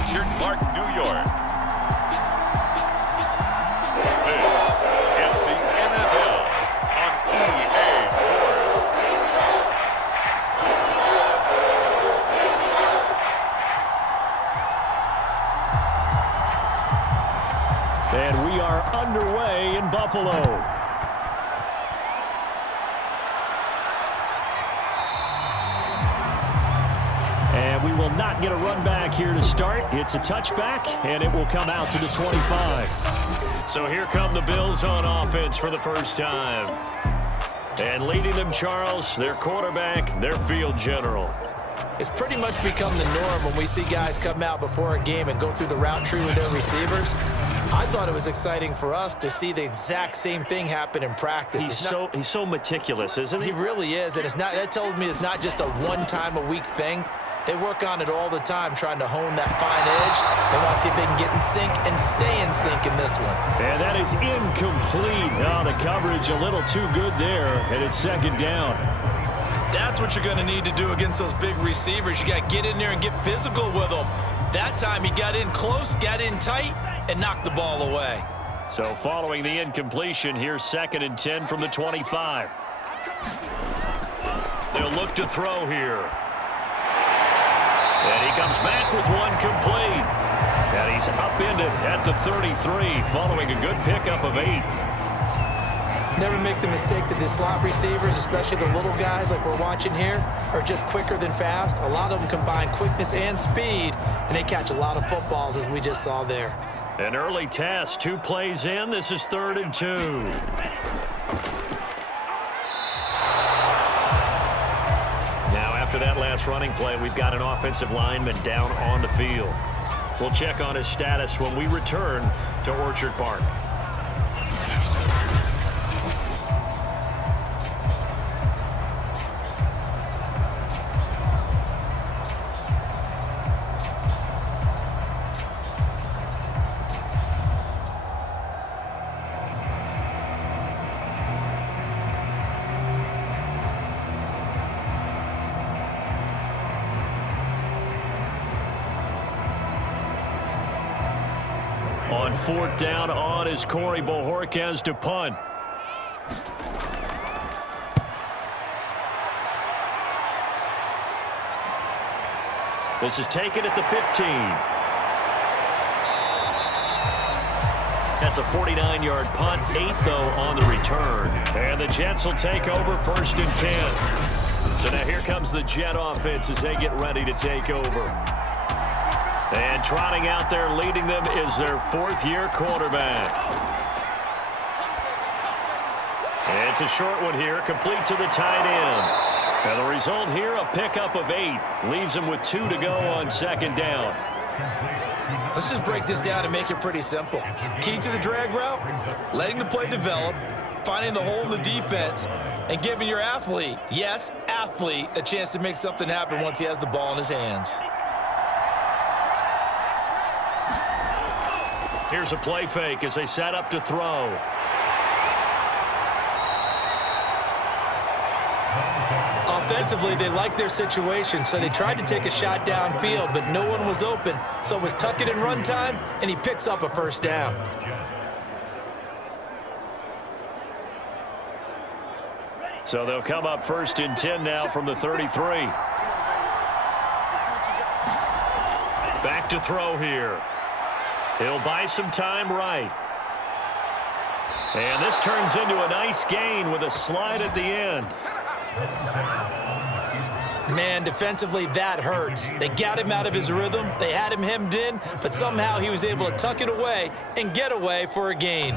Orchard Park, New York. This is the NFL on EA Sports. And we are underway in Buffalo. And we will not get a run back here to start. It's a touchback, and it will come out to the 25. So here come the Bills on offense for the first time. And leading them, Charles, their quarterback, their field general. It's pretty much become the norm when we see guys come out before a game and go through the route tree with their receivers. I thought it was exciting for us to see the exact same thing happen in practice. He's so meticulous, isn't he? He really is, and that tells me it's not just a one-time-a-week thing. They work on it all the time, trying to hone that fine edge. They want to see if they can get in sync and stay in sync in this one. And that is incomplete. Oh, the coverage a little too good there, and it's second down. That's what you're going to need to do against those big receivers. You got to get in there and get physical with them. That time he got in close, got in tight, and knocked the ball away. So following the incompletion, here's 2nd and 10 from the 25. They'll look to throw here. And he comes back with one complete. And he's upended at the 33 following a good pickup of 8. Never make the mistake that the slot receivers, especially the little guys like we're watching here, are just quicker than fast. A lot of them combine quickness and speed, and they catch a lot of footballs, as we just saw there. An early test, 2 plays in. This is 3rd and 2. Now, after that last running play, we've got an offensive lineman down on the field. We'll check on his status when we return to Orchard Park. On 4th down on is Corey Bojorquez to punt. This is taken at the 15. That's a 49-yard punt, 8 though on the return. And the Jets will take over 1st and 10. So now here comes the Jet offense as they get ready to take over. And trotting out there leading them is their 4th-year quarterback. And it's a short one here, complete to the tight end. And the result here, a pickup of 8. Leaves them with 2 to go on 2nd down. Let's just break this down and make it pretty simple. Key to the drag route, letting the play develop, finding the hole in the defense, and giving your athlete, yes, athlete, a chance to make something happen once he has the ball in his hands. Here's a play fake as they set up to throw. Offensively, they liked their situation, so they tried to take a shot downfield, but no one was open. So it was tuck it in run time, and he picks up a 1st down. So they'll come up 1st and 10 now from the 33. Back to throw here. He'll buy some time right. And this turns into a nice gain with a slide at the end. Man, defensively, that hurts. They got him out of his rhythm. They had him hemmed in, but somehow he was able to tuck it away and get away for a gain.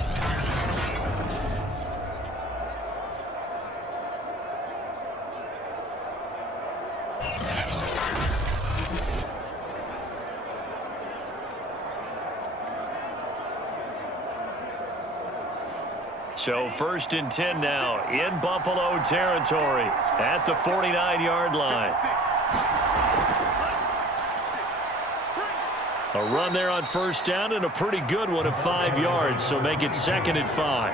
So 1st and 10 now in Buffalo territory at the 49-yard line. A run there on 1st down and a pretty good one of 5 yards, so make it 2nd and 5.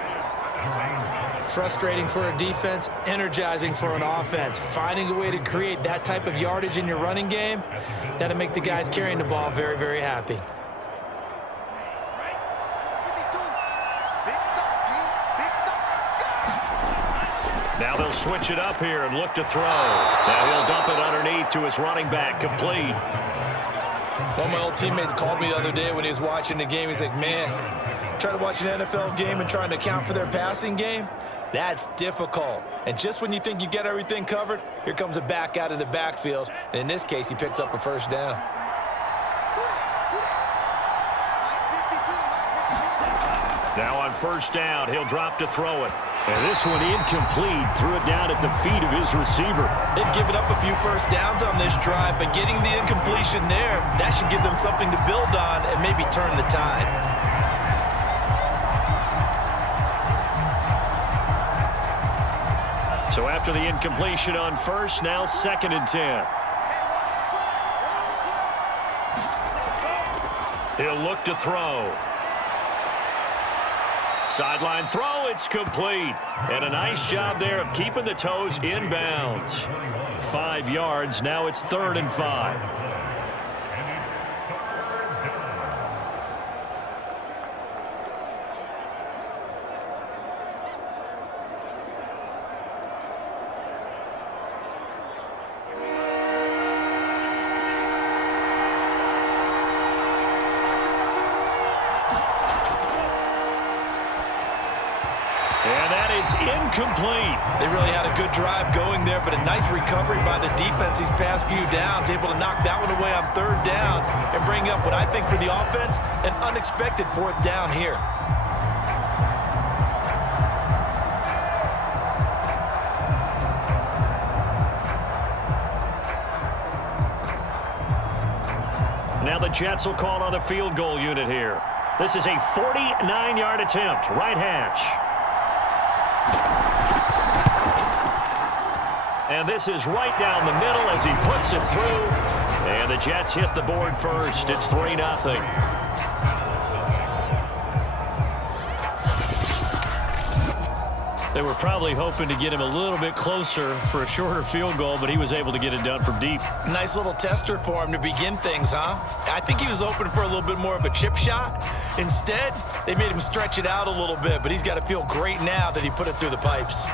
Frustrating for a defense, energizing for an offense. Finding a way to create that type of yardage in your running game, that'll make the guys carrying the ball very, very happy. Now they'll switch it up here and look to throw. Now he'll dump it underneath to his running back, complete. One of my old teammates called me the other day when he was watching the game. He's like, man, trying to watch an NFL game and trying to account for their passing game, that's difficult. And just when you think you get everything covered, here comes a back out of the backfield. And in this case, he picks up a first down. Now on first down, he'll drop to throw it. And this one incomplete. Threw it down at the feet of his receiver. They've given up a few first downs on this drive, but getting the incompletion there, that should give them something to build on and maybe turn the tide. So after the incompletion on first, now 2nd and 10. He'll look to throw. Sideline throw, it's complete. And a nice job there of keeping the toes inbounds. 5 yards, now it's 3rd and 5. Incomplete. They really had a good drive going there, but a nice recovery by the defense these past few downs, able to knock that one away on 3rd down and bring up what I think for the offense, an unexpected 4th down here. Now the Jets will call on the field goal unit here. This is a 49-yard attempt, right hash. And this is right down the middle as he puts it through. And the Jets hit the board first. It's 3-0. They were probably hoping to get him a little bit closer for a shorter field goal, but he was able to get it done from deep. Nice little tester for him to begin things, huh? I think he was hoping for a little bit more of a chip shot. Instead, they made him stretch it out a little bit, but he's got to feel great now that he put it through the pipes.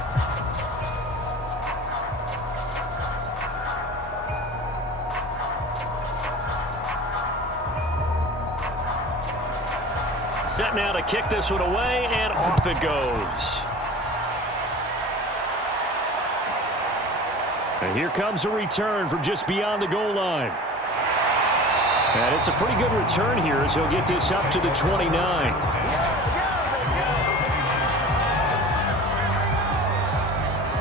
Set now to kick this one away, and off it goes. And here comes a return from just beyond the goal line. And it's a pretty good return here as he'll get this up to the 29.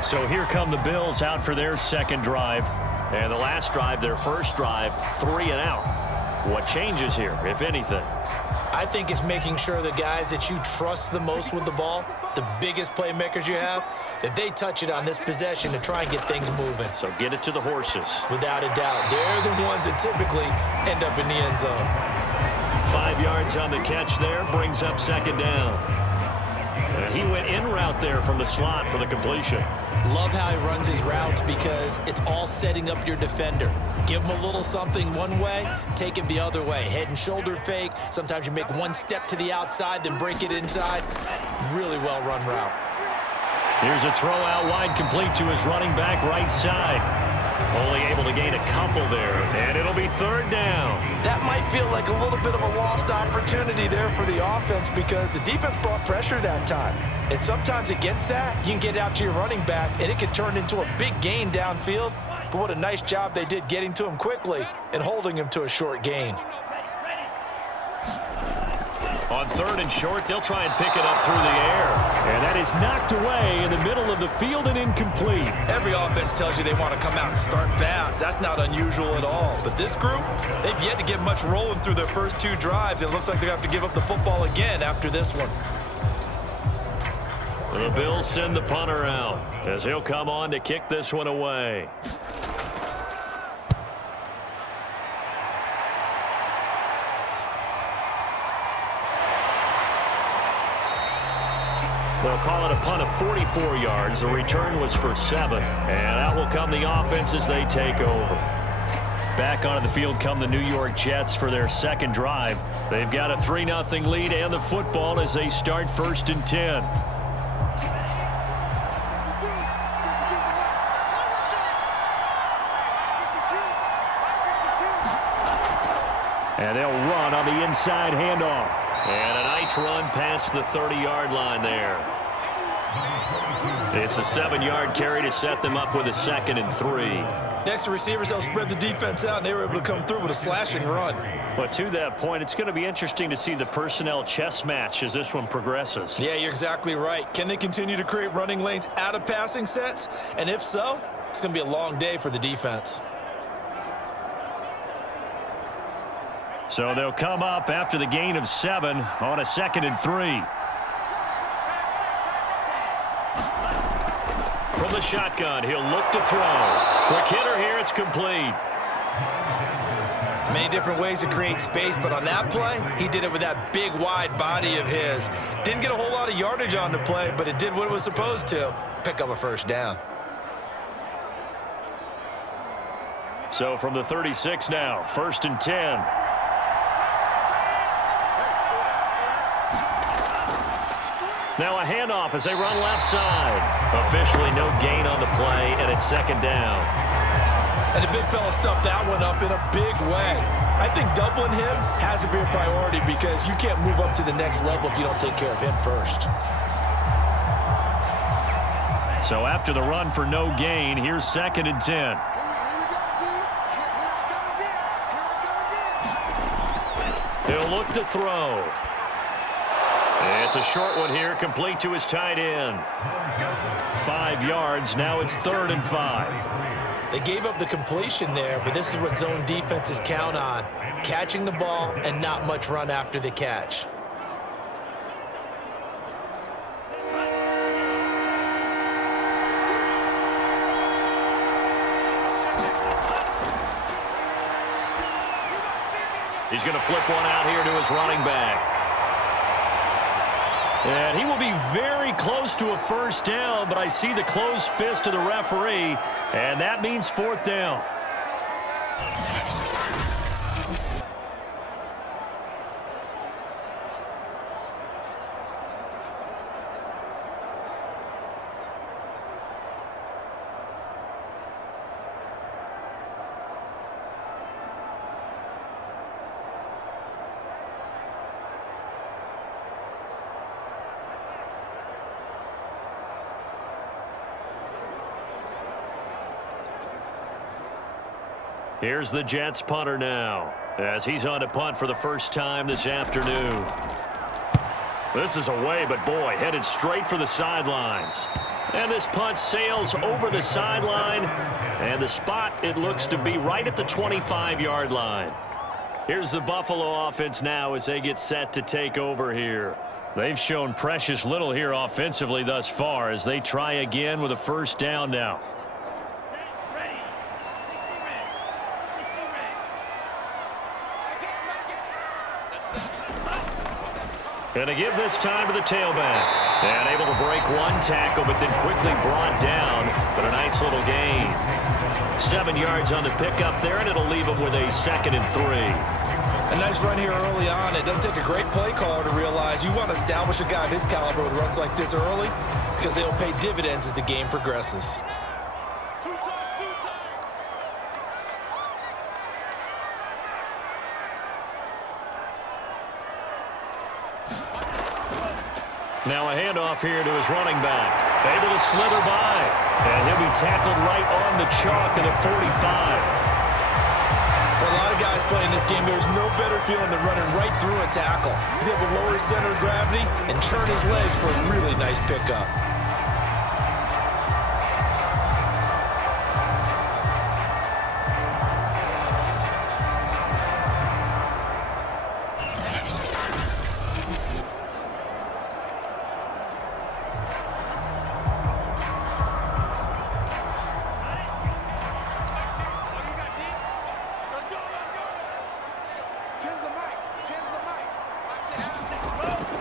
So here come the Bills out for their 2nd drive. And the last drive, their first drive, 3 and out. What changes here, if anything? I think it's making sure the guys that you trust the most with the ball, the biggest playmakers you have, that they touch it on this possession to try and get things moving. So get it to the horses. Without a doubt. They're the ones that typically end up in the end zone. 5 yards on the catch there, brings up 2nd down. And he went in route there from the slot for the completion. Love how he runs his routes because it's all setting up your defender. Give him a little something one way, take it the other way. Head and shoulder fake. Sometimes you make one step to the outside, then break it inside. Really well-run route. Here's a throw out wide, complete to his running back right side. Only able to gain a couple there, and it'll be 3rd down. That might feel like a little bit of a lost opportunity there for the offense because the defense brought pressure that time. And sometimes against that, you can get out to your running back, and it can turn into a big gain downfield. But what a nice job they did getting to him quickly and holding him to a short gain. On 3rd and short, they'll try and pick it up through the air. And that is knocked away in the middle of the field and incomplete. Every offense tells you they want to come out and start fast. That's not unusual at all. But this group, they've yet to get much rolling through their first 2 drives. It looks like they have to give up the football again after this one. The Bills send the punter out as he'll come on to kick this one away. They'll call it a punt of 44 yards. The return was for 7. And out will come the offense as they take over. Back onto the field come the New York Jets for their second drive. They've got a 3-0 lead and the football as they start 1st and 10. And they'll run on the inside handoff. And a nice run past the 30-yard line there. It's a 7-yard carry to set them up with a 2nd and 3. Next, the receivers helped spread the defense out, and they were able to come through with a slashing run. But to that point, it's going to be interesting to see the personnel chess match as this one progresses. Yeah, you're exactly right. Can they continue to create running lanes out of passing sets? And if so, it's going to be a long day for the defense. So they'll come up after the gain of 7 on a 2nd and 3. From the shotgun, he'll look to throw. Quick hitter here, it's complete. Many different ways to create space, but on that play, he did it with that big, wide body of his. Didn't get a whole lot of yardage on the play, but it did what it was supposed to. Pick up a 1st down. So from the 36 now, 1st and 10. Now a handoff as they run left side. Officially no gain on the play, and it's 2nd down. And the big fella stuffed that one up in a big way. I think doubling him has to be a priority because you can't move up to the next level if you don't take care of him first. So after the run for no gain, here's 2nd and 10. He'll look to throw. It's a short one here, complete to his tight end. 5 yards, now it's 3rd and 5. They gave up the completion there, but this is what zone defenses count on. Catching the ball and not much run after the catch. He's going to flip one out here to his running back. And he will be very close to a 1st down, but I see the closed fist of the referee, and that means 4th down. Here's the Jets punter now, as he's on to punt for the first time this afternoon. This is away, but boy, headed straight for the sidelines. And this punt sails over the sideline, and the spot, it looks to be right at the 25-yard line. Here's the Buffalo offense now as they get set to take over here. They've shown precious little here offensively thus far as they try again with a 1st down now. Going to give this time to the tailback. And able to break one tackle, but then quickly brought down. But a nice little gain. 7 yards on the pickup there, and it'll leave him with a 2nd and 3. A nice run here early on. It doesn't take a great play caller to realize you want to establish a guy of his caliber with runs like this early because they'll pay dividends as the game progresses. Now a handoff here to his running back. Able to slither by. And he'll be tackled right on the chalk of the 45. For a lot of guys playing this game, there's no better feeling than running right through a tackle. He's able to lower his center of gravity and churn his legs for a really nice pickup.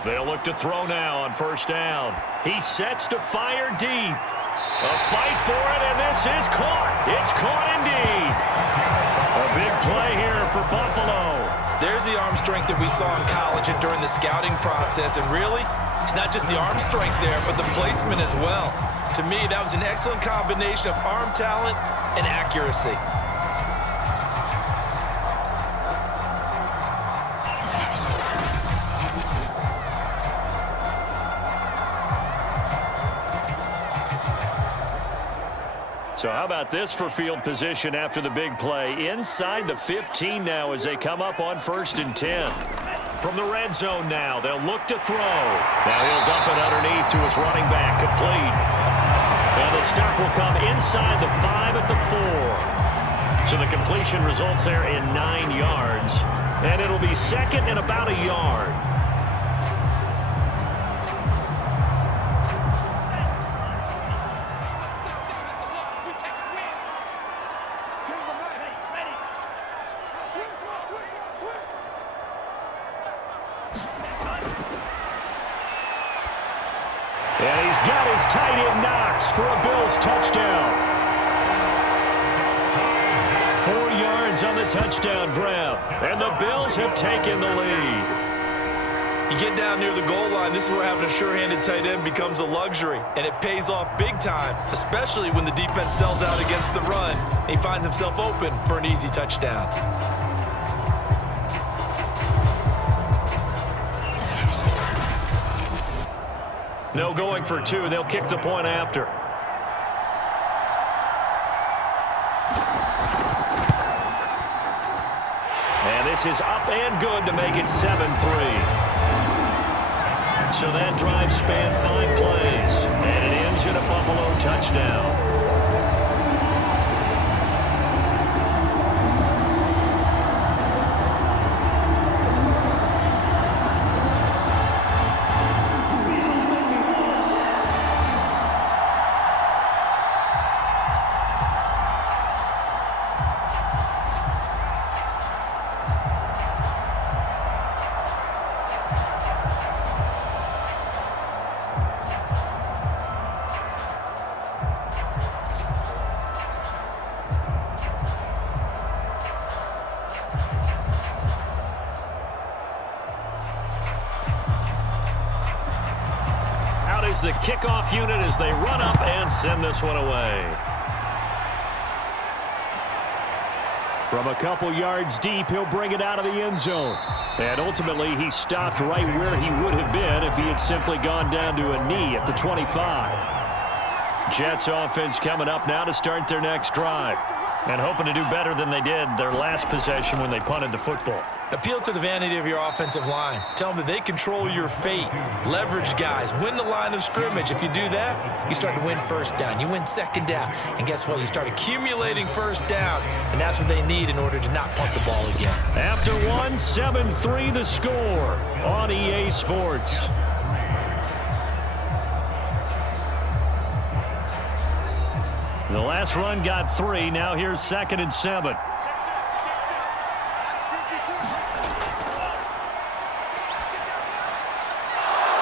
They'll look to throw now on first down. He sets to fire deep. A fight for it, and this is caught. It's caught indeed. A big play here for Buffalo. There's the arm strength that we saw in college and during the scouting process. And really, it's not just the arm strength there, but the placement as well. To me, that was an excellent combination of arm talent and accuracy. So how about this for field position after the big play? Inside the 15 now as they come up on 1st and 10. From the red zone now, they'll look to throw. Now he'll dump it underneath to his running back, complete. And the stop will come inside the 5 at the 4. So the completion results there in 9 yards. And it'll be second and about a yard. And he's got his tight end Knox for a Bills touchdown. 4 yards on the touchdown grab. And the Bills have taken the lead. You get down near the goal line, this is where having a sure-handed tight end becomes a luxury. And it pays off big time, especially when the defense sells out against the run. And he finds himself open for an easy touchdown. No going for 2. They'll kick the point after. And this is up and good to make it 7-3. So that drive spanned 5 plays. And it ends in a Buffalo touchdown. Is the kickoff unit as they run up and send this one away. From a couple yards deep, he'll bring it out of the end zone. And ultimately, he stopped right where he would have been if he had simply gone down to a knee at the 25. Jets offense coming up now to start their next drive. And hoping to do better than they did their last possession when they punted the football. Appeal to the vanity of your offensive line. Tell them that they control your fate. Leverage guys. Win the line of scrimmage. If you do that, you start to win first down. You win second down. And guess what? You start accumulating first downs. And that's what they need in order to not punt the ball again. After 1, 7-3 the score on EA Sports. The last run got 3. Now here's 2nd and 7.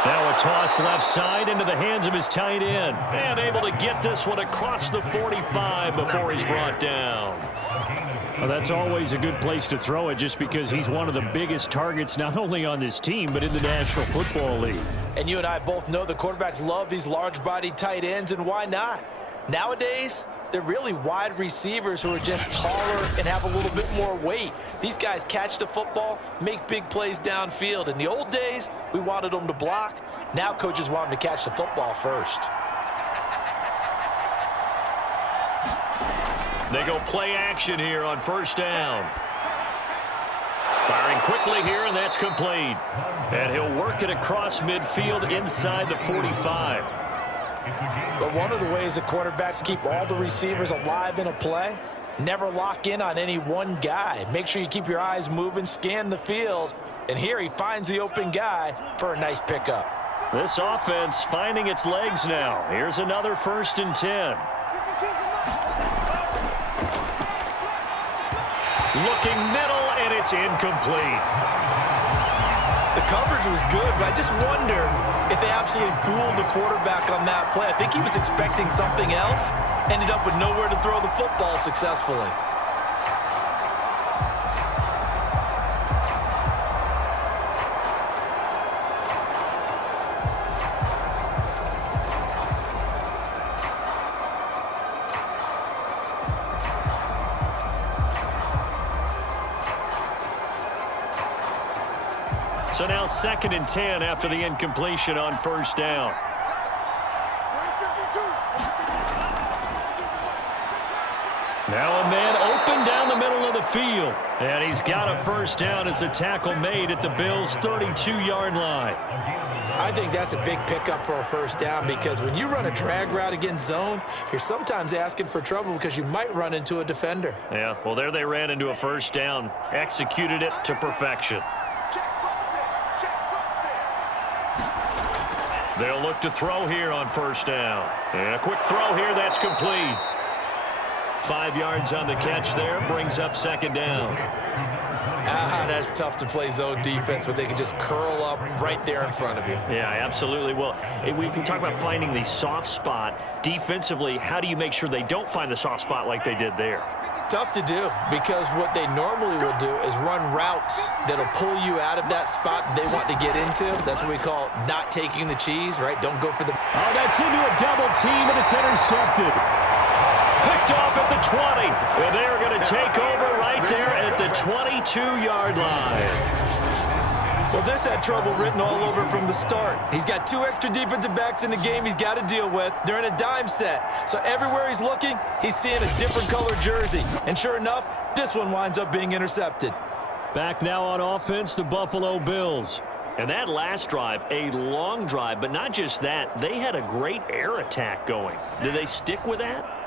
Now a toss left side into the hands of his tight end. And able to get this one across the 45 before he's brought down. Well, that's always a good place to throw it just because he's one of the biggest targets not only on this team but in the National Football League. And you and I both know the quarterbacks love these large-bodied tight ends, and why not? Nowadays, they're really wide receivers who are just taller and have a little bit more weight. These guys catch the football, make big plays downfield. In the old days, we wanted them to block. Now coaches want them to catch the football first. They go play action here on first down. Firing quickly here, and that's complete. And he'll work it across midfield inside the 45. But one of the ways the quarterbacks keep all the receivers alive in a play, never lock in on any one guy. Make sure you keep your eyes moving, scan the field, and here he finds the open guy for a nice pickup. This offense finding its legs now. Here's another 1st and 10. Looking middle, and it's incomplete. The coverage was good, but I just wonder if they absolutely fooled the quarterback on that play. I think he was expecting something else, ended up with nowhere to throw the football successfully. So now 2nd and 10 after the incompletion on first down. Now a man open down the middle of the field. And he's got a first down as the tackle made at the Bills' 32-yard line. I think that's a big pickup for a first down because when you run a drag route against zone, you're sometimes asking for trouble because you might run into a defender. Yeah, well, there they ran into a first down. Executed it to perfection. They'll look to throw here on first down. And a quick throw here, that's complete. 5 yards on the catch there, brings up 2nd down. That's tough to play zone defense when they can just curl up right there in front of you. Yeah, absolutely. Well, we talk about finding the soft spot. Defensively, how do you make sure they don't find the soft spot like they did there? Tough to do because what they normally will do is run routes that'll pull you out of that spot they want to get into. That's what we call not taking the cheese, right? Don't go for the... Oh, that's into a double team, and it's intercepted. Picked off at the 20. And they're going to take over right there at the 22-yard line. Well, this had trouble written all over from the start. He's got 2 extra defensive backs in the game he's got to deal with. They're in a dime set. So everywhere he's looking, he's seeing a different color jersey. And sure enough, this one winds up being intercepted. Back now on offense, the Buffalo Bills. And that last drive, a long drive, but not just that. They had a great air attack going. Do they stick with that?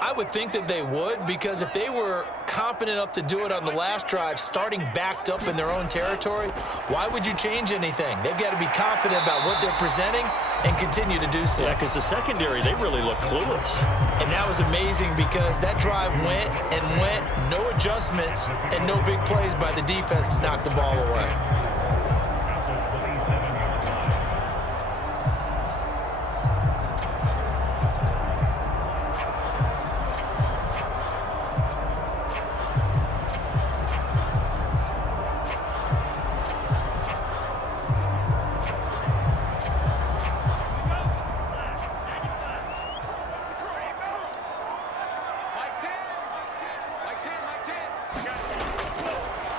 I would think that they would because if they were confident enough to do it on the last drive, starting backed up in their own territory, why would you change anything? They've got to be confident about what they're presenting and continue to do so. Yeah, because the secondary, they really look clueless. And that was amazing because that drive went and went, no adjustments, and no big plays by the defense to knock the ball away.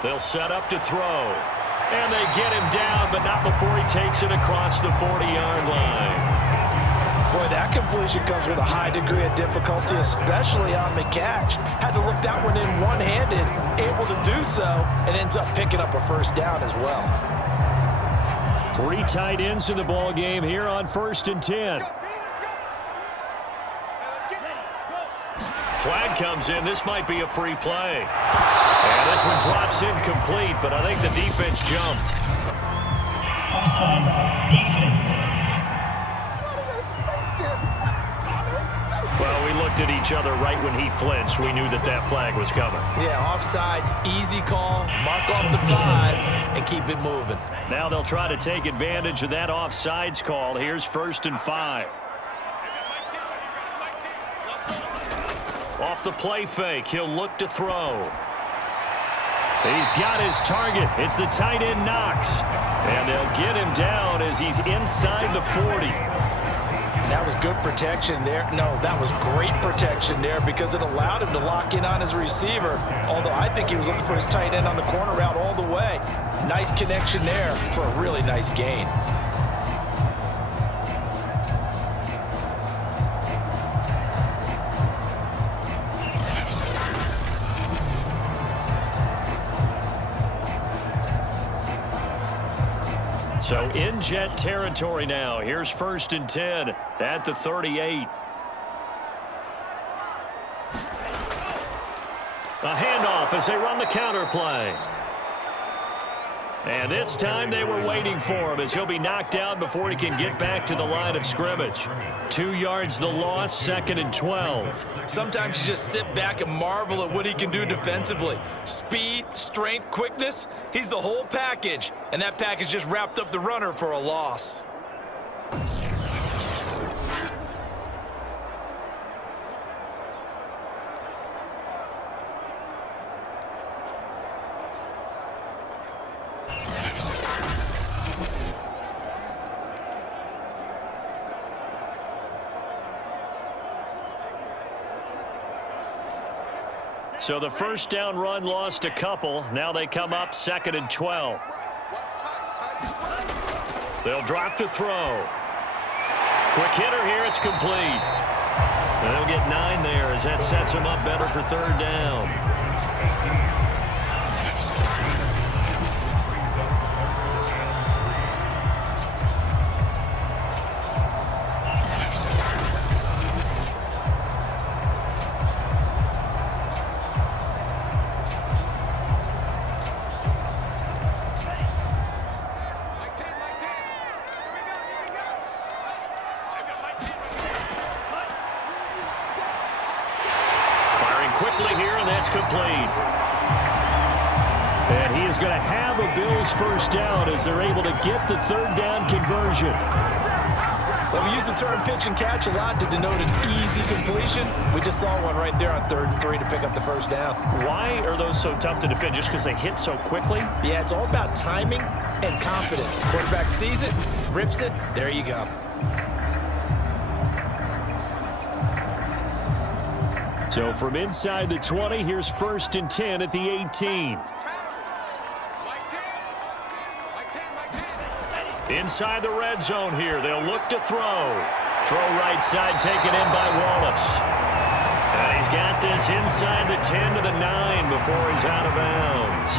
They'll set up to throw. And they get him down, but not before he takes it across the 40-yard line. Boy, that completion comes with a high degree of difficulty, especially on the catch. Had to look that one in one-handed, able to do so, and ends up picking up a first down as well. 3 tight ends in the ball game here on 1st and 10. Flag comes in. This might be a free play. And this one drops incomplete, but I think the defense jumped. Offside defense. Well, we looked at each other right when he flinched. We knew that that flag was coming. Yeah, offsides, easy call, mark off the 5, and keep it moving. Now they'll try to take advantage of that offsides call. Here's 1st and 5. Off the play fake, he'll look to throw. He's got his target. It's the tight end Knox. And they'll get him down as he's inside the 40. That was good protection there. No, that was great protection there because it allowed him to lock in on his receiver. Although I think he was looking for his tight end on the corner route all the way. Nice connection there for a really nice gain. So in Jet territory now. Here's 1st and 10 at the 38. A handoff as they run the counter play. And this time they were waiting for him as he'll be knocked down before he can get back to the line of scrimmage. 2 yards the loss, 2nd and 12. Sometimes you just sit back and marvel at what he can do defensively. Speed, strength, quickness, he's the whole package. And that package just wrapped up the runner for a loss. So the first down run lost a couple. Now they come up 2nd and 12. They'll drop to throw. Quick hitter here. It's complete. And they'll get 9 there as that sets them up better for 3rd down. Quickly here, and that's complete. And he is going to have a Bills first down as they're able to get the 3rd down conversion. Well, we use the term pitch and catch a lot to denote an easy completion. We just saw one right there on 3rd and 3 to pick up the first down. Why are those so tough to defend? Just because they hit so quickly? Yeah, it's all about timing and confidence. Quarterback sees it, rips it, there you go. So from inside the 20, here's 1st and 10 at the 18. Inside the red zone here, they'll look to throw. Throw right side, taken in by Wallace. And he's got this inside the 10 to the 9 before he's out of bounds.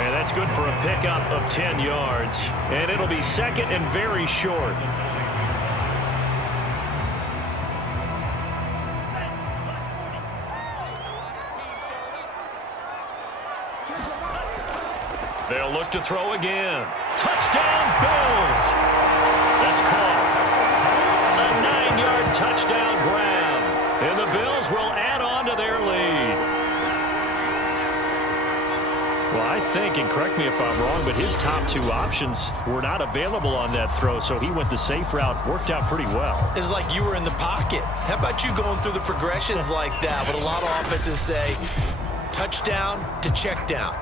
And that's good for a pickup of 10 yards. And it'll be 2nd and very short. They'll look to throw again. Touchdown, Bills! That's caught. A 9-yard touchdown grab. And the Bills will add on to their lead. Well, I think, and correct me if I'm wrong, but his top 2 options were not available on that throw, so he went the safe route. Worked out pretty well. It was like you were in the pocket. How about you going through the progressions like that? But a lot of offenses say touchdown to check down.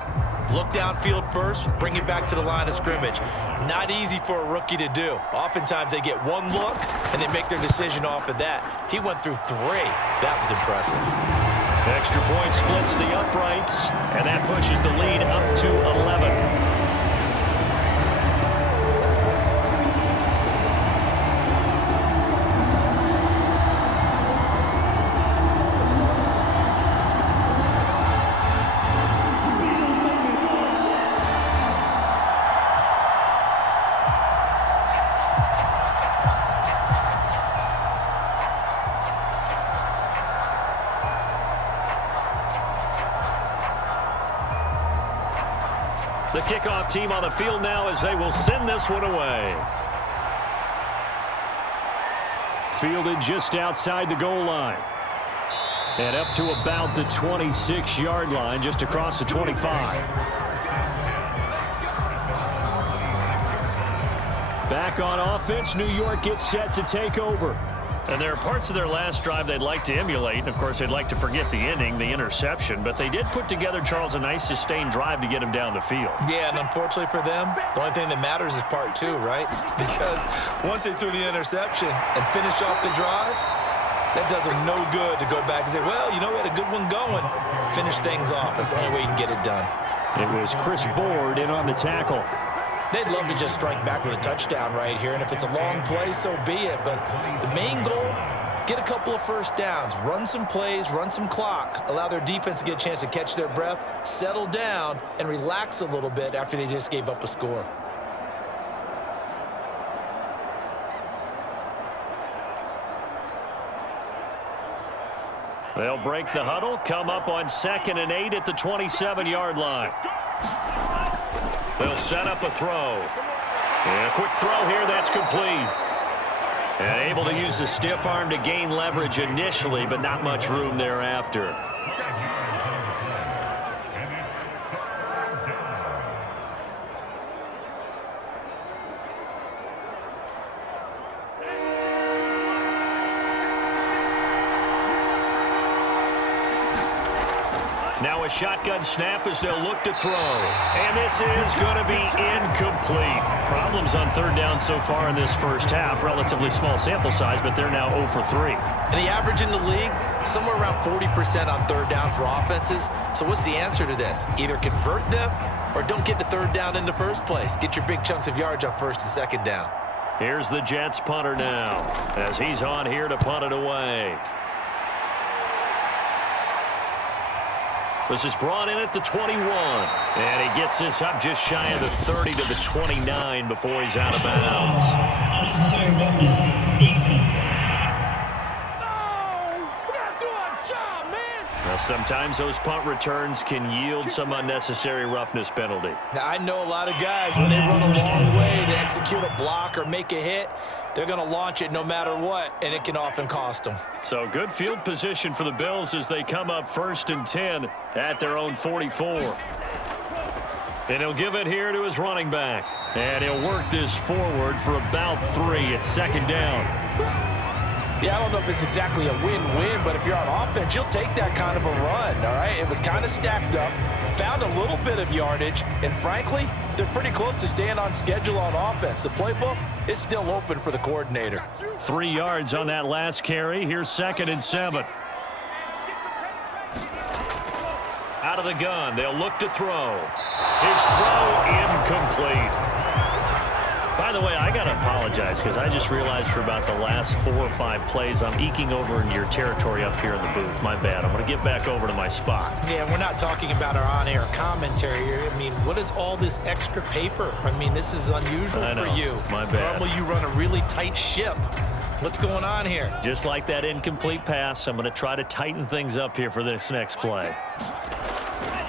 Look downfield first, bring it back to the line of scrimmage. Not easy for a rookie to do. Oftentimes they get one look and they make their decision off of that. He went through 3. That was impressive. Extra point splits the uprights, and that pushes the lead up to 11. The kickoff team on the field now as they will send this one away. Fielded just outside the goal line. And up to about the 26-yard line, just across the 25. Back on offense, New York gets set to take over. And there are parts of their last drive they'd like to emulate. And, of course, they'd like to forget the inning, the interception. But they did put together, Charles, a nice sustained drive to get him down the field. Yeah, and unfortunately for them, the only thing that matters is part 2, right? Because once they threw the interception and finished off the drive, that does them no good to go back and say, well, you know, we had a good one going. Finish things off. That's the only way you can get it done. It was Chris Board in on the tackle. They'd love to just strike back with a touchdown right here, and if it's a long play, so be it. But the main goal, get a couple of first downs, run some plays, run some clock, allow their defense to get a chance to catch their breath, settle down, and relax a little bit after they just gave up a score. They'll break the huddle, come up on 2nd and 8 at the 27-yard line. They'll set up a throw. And a quick throw here, that's complete. And able to use the stiff arm to gain leverage initially, but not much room thereafter. Now a shotgun snap as they'll look to throw. And this is going to be incomplete. Problems on third down so far in this first half. Relatively small sample size, but they're now 0 for 3. And the average in the league, somewhere around 40% on third down for offenses. So what's the answer to this? Either convert them or don't get to third down in the first place. Get your big chunks of yards on first and second down. Here's the Jets punter now as he's on here to punt it away. This is brought in at the 21. And he gets this up just shy of the 30 to the 29 before he's out of bounds. Unnecessary roughness, defense. Now, sometimes those punt returns can yield some unnecessary roughness penalty. Now, I know a lot of guys, when they run a long way to execute a block or make a hit, they're going to launch it no matter what, and it can often cost them. So good field position for the Bills as they come up 1st and 10 at their own 44. And he'll give it here to his running back. And he'll work this forward for about 3 at second down. Yeah, I don't know if it's exactly a win-win, but if you're on offense, you'll take that kind of a run, all right? It was kind of stacked up, found a little bit of yardage, and frankly, they're pretty close to staying on schedule on offense. The playbook is still open for the coordinator. 3 yards on that last carry. Here's 2nd and 7. Out of the gun, they'll look to throw. His throw incomplete. By the way, I got to apologize because I just realized for about the last 4 or 5 plays, I'm eking over in your territory up here in the booth. My bad. I'm going to get back over to my spot. Yeah, we're not talking about our on-air commentary here. I mean, what is all this extra paper? I mean, this is unusual for you. My bad. Normally you run a really tight ship. What's going on here? Just like that incomplete pass, I'm going to try to tighten things up here for this next play.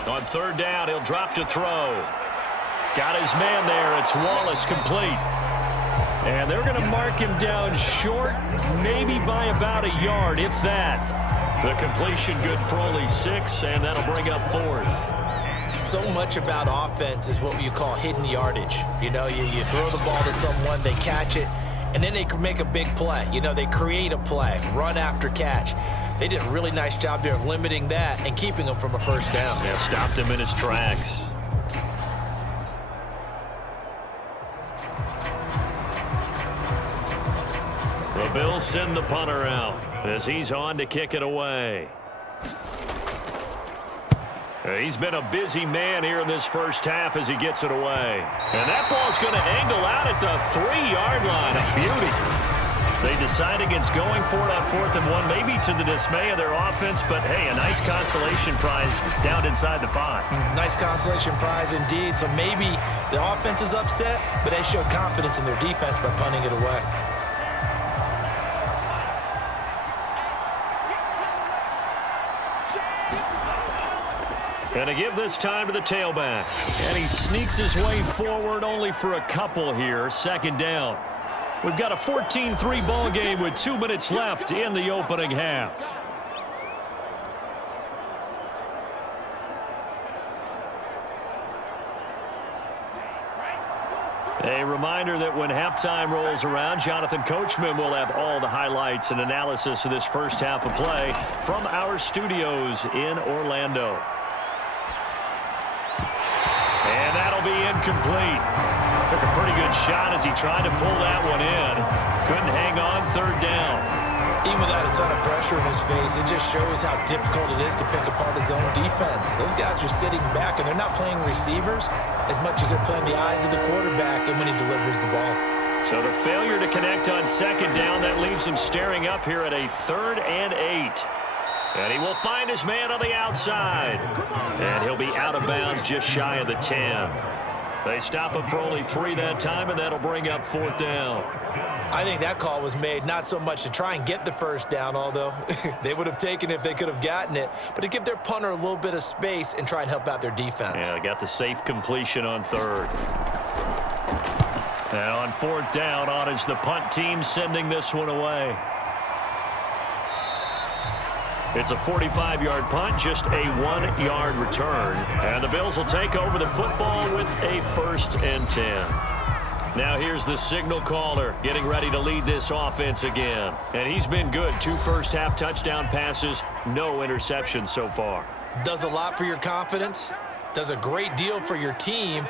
On 3rd down, he'll drop to throw. Got his man there. It's Wallace, complete. And they're going to mark him down short, maybe by about a yard, if that. The completion good for only 6, and that'll bring up 4th. So much about offense is what you call hidden yardage. You know, you throw the ball to someone, they catch it, and then they can make a big play. You know, they create a play, run after catch. They did a really nice job there of limiting that and keeping him from a first down. Yeah, stopped him in his tracks. The Bills send the punter out as he's on to kick it away. He's been a busy man here in this first half as he gets it away. And that ball's going to angle out at the 3-yard line. A beauty. They decide against going for it on 4th and 1, maybe to the dismay of their offense, but hey, a nice consolation prize down inside the 5. Nice consolation prize indeed. So maybe the offense is upset, but they showed confidence in their defense by punting it away. And to give this time to the tailback. And he sneaks his way forward only for a couple here. 2nd down. We've got a 14-3 ball game with 2 minutes left in the opening half. A reminder that when halftime rolls around, Jonathan Coachman will have all the highlights and analysis of this first half of play from our studios in Orlando. And that'll be incomplete. Took a pretty good shot as he tried to pull that one in. Couldn't hang on 3rd down. Even without a ton of pressure in his face, it just shows how difficult it is to pick apart his own defense. Those guys are sitting back, and they're not playing receivers as much as they're playing the eyes of the quarterback and when he delivers the ball. So the failure to connect on 2nd down, that leaves him staring up here at a 3rd and 8. And he will find his man on the outside. And he'll be out of bounds just shy of the 10. They stop him for only 3 that time, and that'll bring up 4th down. I think that call was made not so much to try and get the first down, although they would have taken it if they could have gotten it, but to give their punter a little bit of space and try and help out their defense. Yeah, they got the safe completion on 3rd. And on 4th down, on is the punt team sending this one away. It's a 45-yard punt, just a 1-yard return. And the Bills will take over the football with a 1st and 10. Now here's the signal caller getting ready to lead this offense again. And he's been good. 2 first-half touchdown passes, no interceptions so far. Does a lot for your confidence, does a great deal for your team,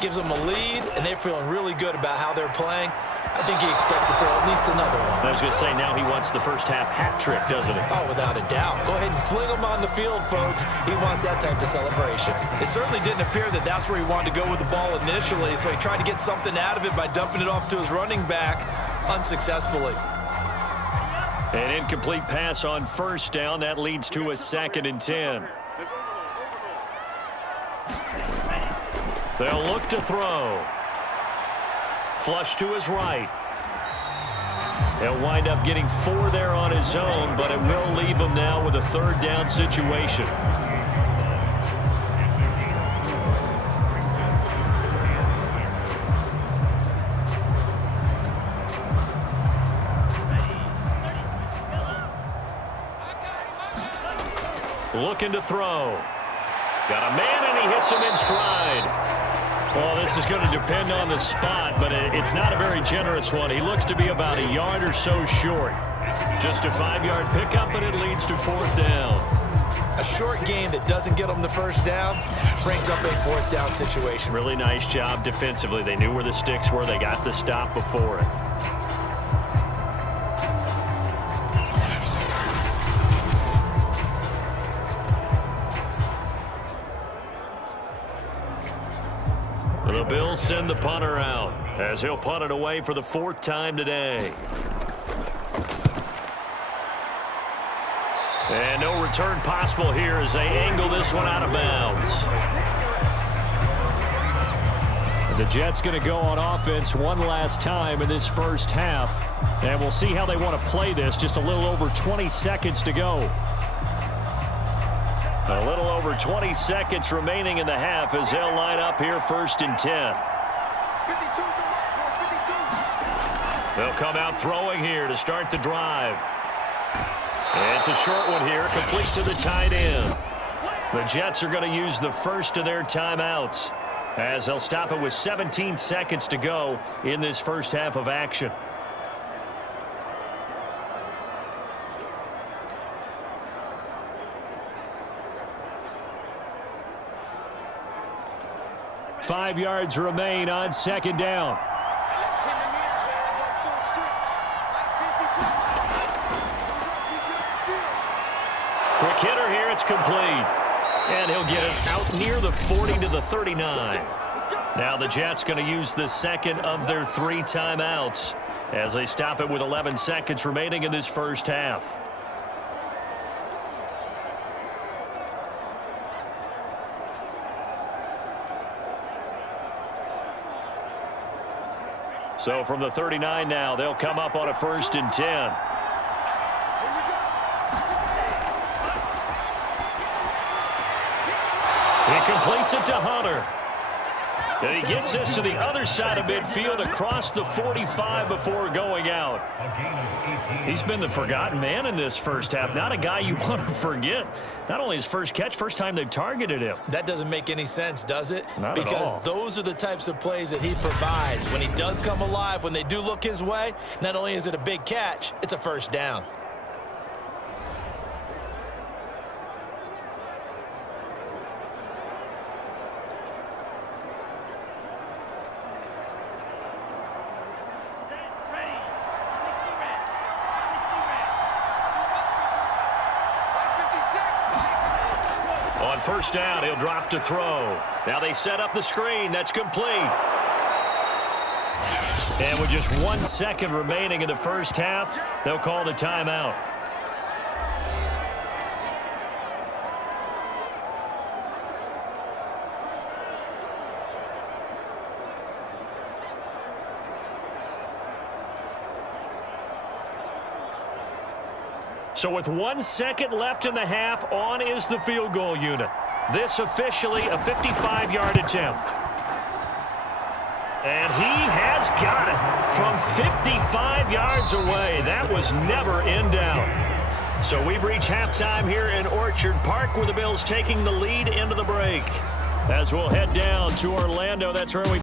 gives them a lead, and they're feeling really good about how they're playing. I think he expects to throw at least another one. I was going to say, now he wants the first-half hat trick, doesn't he? Oh, without a doubt. Go ahead and fling him on the field, folks. He wants that type of celebration. It certainly didn't appear that that's where he wanted to go with the ball initially, so he tried to get something out of it by dumping it off to his running back unsuccessfully. An incomplete pass on 1st down. That leads to a 2nd and 10. They'll look to throw. Flush to his right. He'll wind up getting 4 there on his own, but it will leave him now with a 3rd down situation. Looking to throw. Got a man, and he hits him in stride. Well, this is going to depend on the spot, but it's not a very generous one. He looks to be about a yard or so short. Just a 5-yard pickup, and it leads to 4th down. A short game that doesn't get them the first down brings up a 4th down situation. Really nice job defensively. They knew where the sticks were. They got the stop before it. The Bills send the punter out as he'll punt it away for the 4th time today. And no return possible here as they angle this one out of bounds. The Jets going to go on offense one last time in this first half. And we'll see how they want to play this. Just a little over 20 seconds to go. A little over 20 seconds remaining in the half as they'll line up here 1st and 10. They'll come out throwing here to start the drive. And it's a short one here, complete to the tight end. The Jets are going to use the first of their timeouts as they'll stop it with 17 seconds to go in this first half of action. Five yards remain on 2nd down. Quick hitter here, it's complete. And he'll get it out near the 40 to the 39. Now the Jets going to use the 2nd of their 3 timeouts as they stop it with 11 seconds remaining in this first half. So from the 39 now, they'll come up on a 1st and 10. He completes it to Hunter. And he gets this to the other side of midfield across the 45 before going out. He's been the forgotten man in this first half. Not a guy you want to forget. Not only his first catch, first time they've targeted him. That doesn't make any sense, does it? Not at all. Because those are the types of plays that he provides. When he does come alive, when they do look his way, not only is it a big catch, it's a 1st down. On 1st down, he'll drop to throw. Now they set up the screen. That's complete. And with just 1 second remaining in the first half, they'll call the timeout. So with 1 second left in the half, on is the field goal unit. This officially a 55-yard attempt. And he has got it from 55 yards away. That was never in doubt. So we've reached halftime here in Orchard Park, where the Bills taking the lead into the break. As we'll head down to Orlando, that's where we